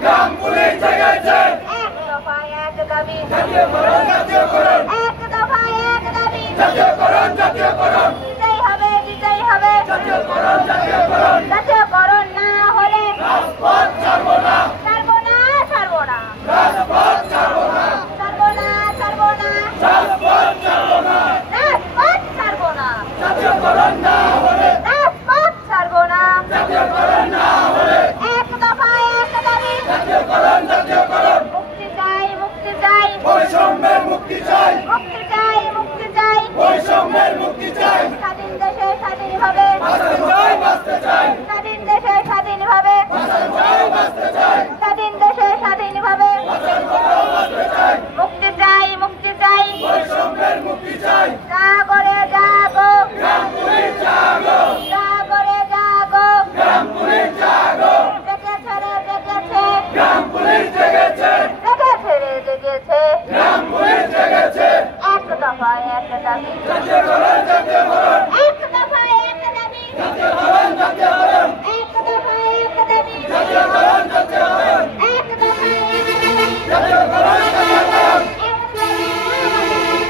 গ্রাম police জেগেছে। এক দফায় এক দাবি, জাতীয়করণ, জাতীয়করণ, এক দফায় এক দাবি, জাতীয়করণ, জাতীয়করণ, দিতেই হবে, দিতেই হবে। জাতীয়করণ, জাতীয়করণ, জাতীয়করণ না হলে রাজপথ ছাড়বো না, ছাড়বো না, ছাড়বো না, রাজপথ ছাড়বো না, ছাড়বো না, ছাড়বো না, রাজপথ ছাড়বো না, রাজপথ ছাড়বো না, জাতীয়করণ না হলে, রাজপথ ছাড়বো না। জাতীয়করণ না হলে, এক দফায় এক দাবি, জাতীয়করণ, জাতীয়করণ, মুক্তি চাই, মুক্তি চাই, বৈষম্যের মুক্তি চাই, মুক্তি চাই, মুক্তি চাই। বৈষম্যের মুক্তি চাই, স্বাধীন দেশে স্বাধীনভাবে, বাঁচতে চাই, বাঁচতে চাই, স্বাধীন দেশে স্বাধীনভাবে, বাঁচতে চাই, বাঁচতে চাই, স্বাধীন দেশে স্বাধীনভাবে। বাঁচার কোথাও বাঁচতে চাই, মুক্তি চাই, মুক্তি চাই। বৈষম্যের মুক্তি চাই। জাগরে জাগো, গ্রাম পুলিশ জাগো, জাগরে জাগো, গ্রাম পুলিশ জাগো, জেগেছে রে জেগেছে, গ্রাম পুলিশ জেগেছে, জেগেছে রে জেগেছে। গ্রাম পুলিশ জেগেছে। এক দফায় এক দাবি, জাতীয়করণ, জাতীয়করণ, এক দফায় এক দাবি, জাতীয়করণ, জাতীয়করণ, এক দফায় এক দাবি, জাতীয়করণ, জাতীয়করণ, এক দফায় এক দাবি। জাতীয়করণ, জাতীয়করণ,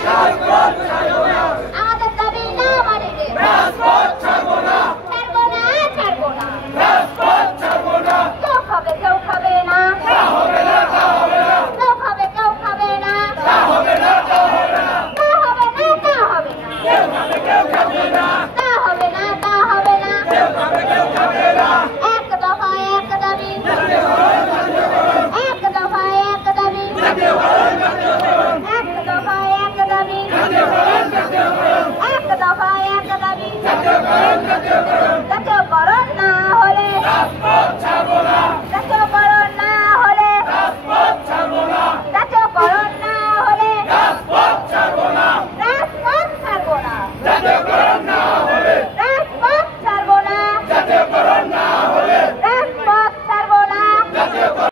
রাজপথ ছাড়বো না, আমাদের দাবি না মানিলে রাজপথ ছাড়বো না, ছাড়বো না, ছাড়বো না। রাজপথ ছাড়বো না, কেউ খাবে, কেউ খাবে না, তা হবে না, তা হবে না, কেউ খাবে, কেউ খাবে না, তা হবে না, তা হবে না, তা হবে না, তা হবে না, কেউ খাবে, কেউ খাবে না, তা হবে না, তা হবে না। কেউ খাবে, কেউ খাবে না, এক দফায় এক দাবি, জাতীয়করণ, জাতীয়করণ, এক দফায় এক দাবি, জাতীয়করণ, জাতীয়করণ, এক দফায় এক দাবি, জাতীয়করণ, জাতীয়করণ, এক দফায় এক দাবি। জাতীয়করণ, জাতীয়করণ, জাতীয়করণ না হলে রাজপথ